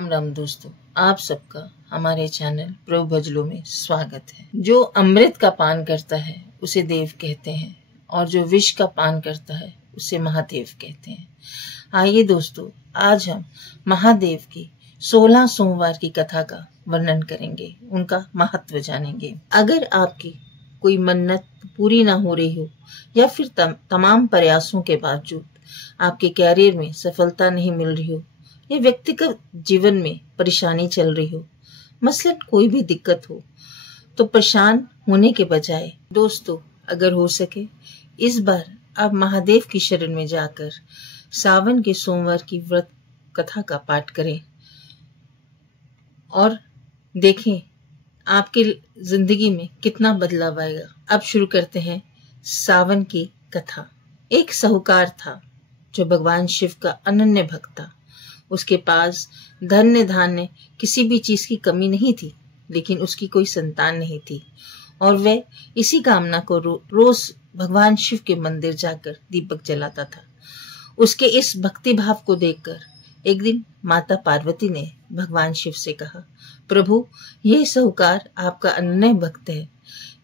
राम राम दोस्तों, आप सबका हमारे चैनल प्रभु भजलों में स्वागत है। जो अमृत का पान करता है उसे देव कहते हैं और जो विष का पान करता है उसे महादेव कहते हैं। आइए दोस्तों, आज हम महादेव की 16 सोमवार की कथा का वर्णन करेंगे, उनका महत्व जानेंगे। अगर आपकी कोई मन्नत पूरी ना हो रही हो या फिर तमाम प्रयासों के बावजूद आपके कैरियर में सफलता नहीं मिल रही हो या व्यक्तिगत जीवन में परेशानी चल रही हो, मसलन कोई भी दिक्कत हो, तो परेशान होने के बजाय दोस्तों, अगर हो सके इस बार आप महादेव की शरण में जाकर सावन के सोमवार की व्रत कथा का पाठ करें और देखें आपकी जिंदगी में कितना बदलाव आएगा। अब शुरू करते हैं सावन की कथा। एक साहूकार था जो भगवान शिव का अनन्य भक्त था। उसके पास धन्य धान्य किसी भी चीज की कमी नहीं थी, लेकिन उसकी कोई संतान नहीं थी और वह इसी कामना को रोज भगवान शिव के मंदिर जाकर दीपक जलाता था। उसके इस भक्ति भाव को देखकर एक दिन माता पार्वती ने भगवान शिव से कहा, प्रभु, यह साहूकार आपका अनन्य भक्त है,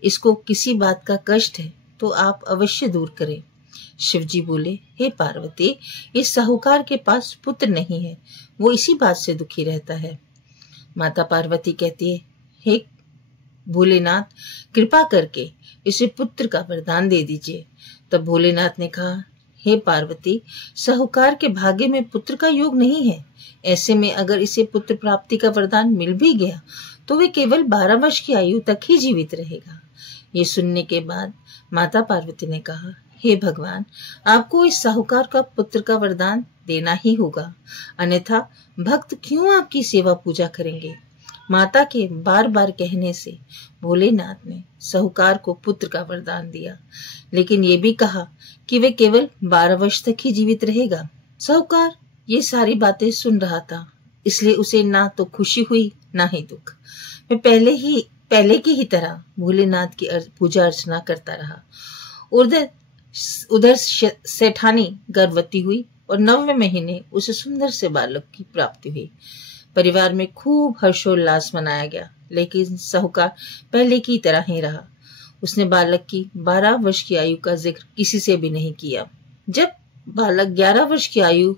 इसको किसी बात का कष्ट है तो आप अवश्य दूर करें। शिव जी बोले, हे पार्वती, इस साहूकार के पास पुत्र नहीं है, वो इसी बात से दुखी रहता है। माता पार्वती कहती है, हे भोलेनाथ, कृपा करके इसे पुत्र का वरदान दे दीजिए। तब भोलेनाथ ने कहा, हे पार्वती, साहूकार के भाग्य में पुत्र का योग नहीं है। ऐसे में अगर इसे पुत्र प्राप्ति का वरदान मिल भी गया तो वे केवल 12 वर्ष की आयु तक ही जीवित रहेगा। ये सुनने के बाद माता पार्वती ने कहा, हे भगवान, आपको इस साहूकार का पुत्र का वरदान देना ही होगा, अन्यथा भक्त क्यों आपकी सेवा पूजा करेंगे। माता के बार बार कहने से भोलेनाथ ने साहूकार को पुत्र का वरदान दिया, लेकिन ये भी कहा कि वे केवल 12 वर्ष तक ही जीवित रहेगा। साहूकार ये सारी बातें सुन रहा था, इसलिए उसे ना तो खुशी हुई ना ही दुख। मैं पहले की ही तरह भोलेनाथ की पूजा अर्चना करता रहा। उधर सेठानी गर्भवती हुई और 9वें महीने उसे सुंदर से बालक की प्राप्ति हुई। परिवार में खूब हर्षोल्लास मनाया गया, लेकिन साहूकार पहले की तरह ही रहा। उसने बालक की 12 वर्ष की आयु का जिक्र किसी से भी नहीं किया। जब बालक 11 वर्ष की आयु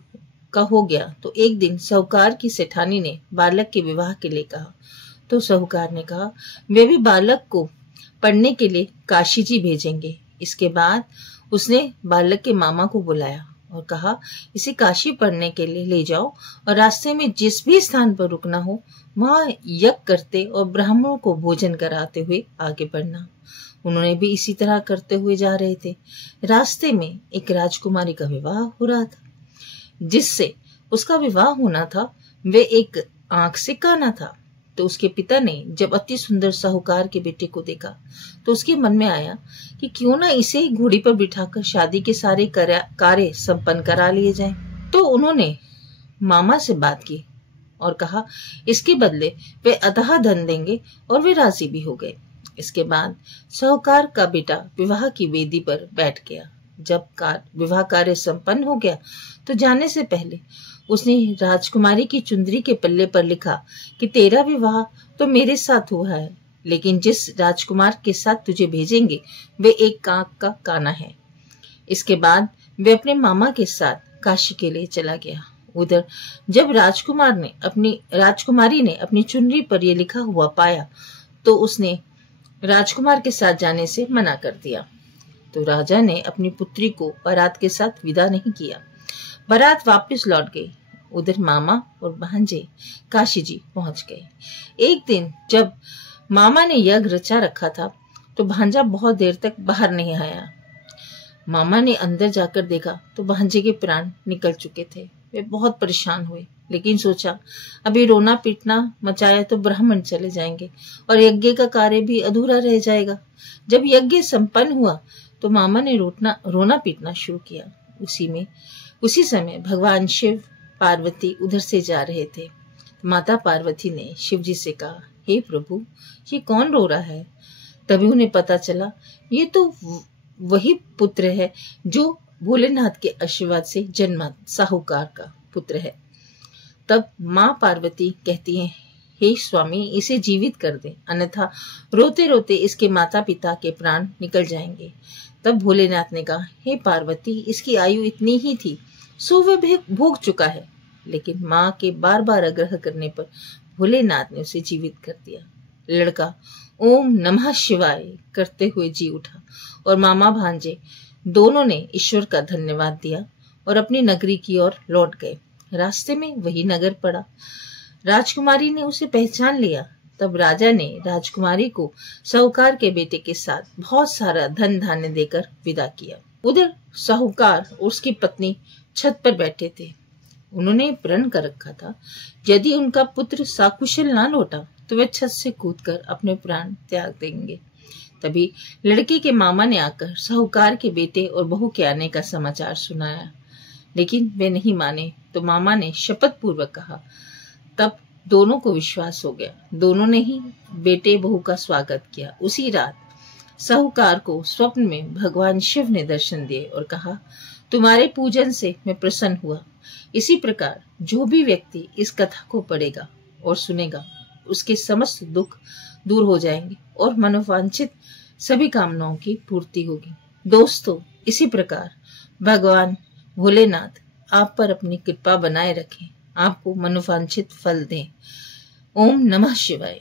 का हो गया तो एक दिन साहूकार की सेठानी ने बालक के विवाह के लिए कहा। तो साहूकार ने कहा, वे भी बालक को पढ़ने के लिए काशी जी भेजेंगे। इसके बाद उसने बालक के मामा को बुलाया और कहा, इसे काशी पढ़ने के लिए ले जाओ और रास्ते में जिस भी स्थान पर रुकना हो वहां यज्ञ करते और ब्राह्मणों को भोजन कराते हुए आगे बढ़ना। उन्होंने भी इसी तरह करते हुए जा रहे थे। रास्ते में एक राजकुमारी का विवाह हो रहा था। जिससे उसका विवाह होना था वे एक आंख से काना था। तो उसके पिता ने जब अति सुंदर साहूकार के बेटे को देखा तो उसके मन में आया कि क्यों ना इसे घोड़ी पर बिठाकर शादी के सारे कार्य संपन्न करा लिए जाएं। तो उन्होंने मामा से बात की और कहा, इसके बदले वे अथाह धन देंगे और वे राजी भी हो गए। इसके बाद साहूकार का बेटा विवाह की वेदी पर बैठ गया। जब विवाह कार्य संपन्न हो गया तो जाने से पहले उसने राजकुमारी की चुंदरी के पल्ले पर लिखा कि तेरा विवाह तो मेरे साथ हुआ है, लेकिन जिस राजकुमार के साथ तुझे भेजेंगे वे एक काक का काना है। इसके बाद वे अपने मामा के साथ काशी के लिए चला गया। उधर जब राजकुमारी ने अपनी चुनरी पर यह लिखा हुआ पाया तो उसने राजकुमार के साथ जाने से मना कर दिया। तो राजा ने अपनी पुत्री को बारात के साथ विदा नहीं किया। बारात वापस लौट गई। उधर मामा और भांजे काशी जी पहुंच गए। एक दिन जब मामा ने यज्ञ रचा रखा था तो भांजा बहुत देर तक बाहर नहीं आया। मामा ने अंदर जाकर देखा तो भांजे के प्राण निकल चुके थे। वे बहुत परेशान हुए, लेकिन सोचा अभी रोना पीटना मचाया तो ब्राह्मण चले जाएंगे और यज्ञ का कार्य भी अधूरा रह जाएगा। जब यज्ञ संपन्न हुआ तो मामा ने रोना पीटना शुरू किया। उसी समय भगवान शिव पार्वती उधर से जा रहे थे। माता पार्वती ने शिव जी से कहा, हे प्रभु, ये कौन रो रहा है। तभी उन्हें पता चला ये तो वही पुत्र है जो भोलेनाथ के आशीर्वाद से जन्मा साहूकार का पुत्र है। तब माँ पार्वती कहती है, हे स्वामी, इसे जीवित कर दे, अन्यथा रोते रोते इसके माता पिता के प्राण निकल जाएंगे। तब भोलेनाथ ने कहा, हे पार्वती, इसकी आयु इतनी ही थी, सो वह भोग चुका है। लेकिन माँ के बार बार आग्रह करने पर भोलेनाथ ने उसे जीवित कर दिया। लड़का ओम नमः शिवाय करते हुए जी उठा और मामा भांजे दोनों ने ईश्वर का धन्यवाद दिया और अपनी नगरी की ओर लौट गए। रास्ते में वही नगर पड़ा। राजकुमारी ने उसे पहचान लिया। तब राजा ने राजकुमारी को साहूकार के बेटे के साथ बहुत सारा धन धान्य देकर विदा किया। उधर साहूकार और उसकी पत्नी छत पर बैठे थे। उन्होंने प्रण कर रखा था, यदि उनका पुत्र सकुशल ना लौटा तो वे छत से कूदकर अपने प्राण त्याग देंगे। तभी लड़के के मामा ने आकर साहूकार के बेटे और बहू के आने का समाचार सुनाया, लेकिन वे नहीं माने। तो मामा ने शपथ पूर्वक कहा। तब दोनों को विश्वास हो गया। दोनों ने ही बेटे बहू का स्वागत किया। उसी रात साहूकार को स्वप्न में भगवान शिव ने दर्शन दिए और कहा, तुम्हारे पूजन से मैं प्रसन्न हुआ। इसी प्रकार जो भी व्यक्ति इस कथा को पढ़ेगा और सुनेगा, उसके समस्त दुख दूर हो जाएंगे और मनोवांछित सभी कामनाओं की पूर्ति होगी। दोस्तों, इसी प्रकार भगवान भोलेनाथ आप पर अपनी कृपा बनाए रखें, आपको मनोवांछित फल दें। ओम नमः शिवाय।